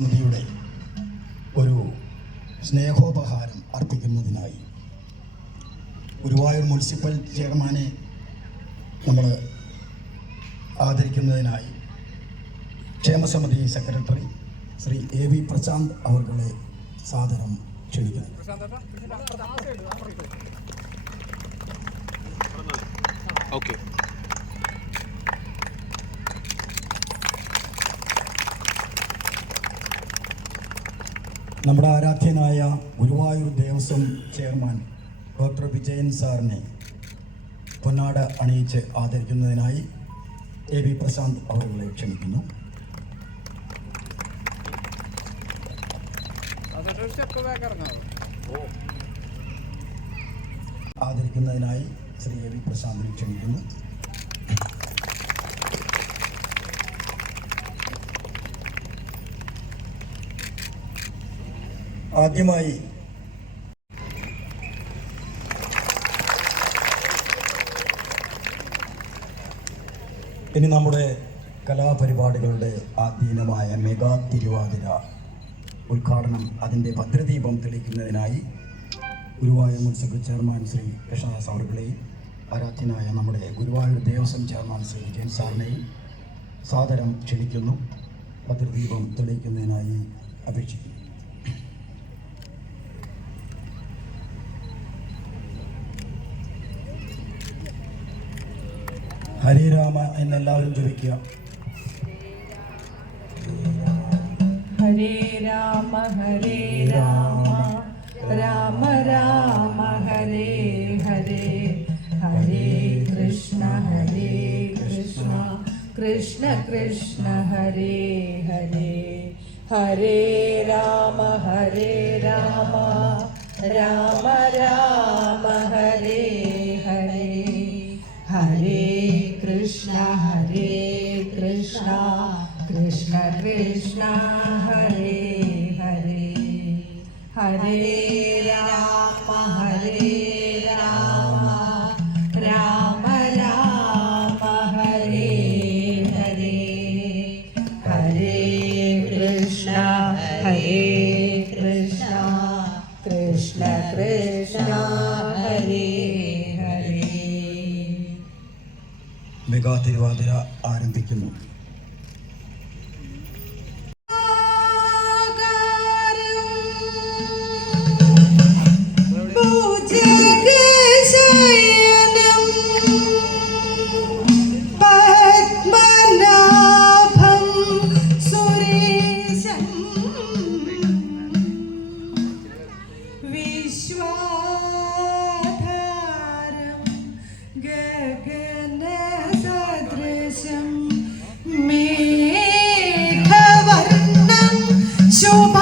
നദിയുടെ ഒരു സ്നേഹോപഹാരം അർപ്പിക്കുന്നതിനായി ഗുരുവായൂർ മുനിസിപ്പൽ ചെയർമാനെ നമ്മൾ ആദരിക്കുന്നതിനായി ക്ഷേമസമിതി secretary Shri A V Prashanth അവർകളെ സാദരം ക്ഷണിക്കുന്നു. ഓക്കെ നമ്മുടെ ആരാധ്യനായ ഗുരുവായൂർ ദേവസ്വം ചെയർമാൻ ഡോക്ടർ വിജയൻ സാറിനെ പൊന്നാട അണിയിച്ച് ആദരിക്കുന്നതിനായി എ വി പ്രശാന്ത് അവരുടെ ക്ഷണിക്കുന്നു. ആദരിക്കുന്നതിനായി ശ്രീ എ വി പ്രശാന്തിനെ ക്ഷണിക്കുന്നു. ആദ്യമായി ഇനി നമ്മുടെ കലാപരിപാടികളുടെ ആധീനമായ മെഗാ തിരുവാതിര ഉദ്ഘാടനം അതിന്റെ ഭദ്രദീപം തെളിക്കുന്നതിനായി ഗുരുവായൂർ മുനിസിപ്പൽ ചെയർമാൻ ശ്രീ കൃഷ്ണദാസ് അവർകളെയും ആരാധ്യനായ നമ്മുടെ ഗുരുവായൂർ ദേവസ്വം ചെയർമാൻ ശ്രീ വിജയൻ സാറിനെയും സാദരം ക്ഷണിക്കുന്നു. ഭദ്രദീപം തെളിയിക്കുന്നതിനായി അപേക്ഷിക്കുന്നു. ഹരിരാമ എന്നെല്ലാവരും ജപിക്കുക. ഹരേ രാമ ഹരേ രാമ. രാമ രാമ ഹരേ ഹരേ. ഹരേ കൃഷ്ണ ഹരേ കൃഷ്ണ. കൃഷ്ണ കൃഷ്ണ ഹരേ ഹരേ. ഹരേ രാമ ഹരേ രാമ. രാമ രാമ ഹരേ ഹരേ കൃഷ്ണ ഹരേ ഹരേ. ഹരേ രാമ ഹരേ രാമ. രാമ രാമ ഹരേ ഹരേ. ഹരേ കൃഷ്ണ ഹരേ കൃഷ്ണ. കൃഷ്ണ കൃഷ്ണ ഹരേ ഹരേ. മെഗാ തിരുവാതിര ആരംഭിക്കുന്നു. you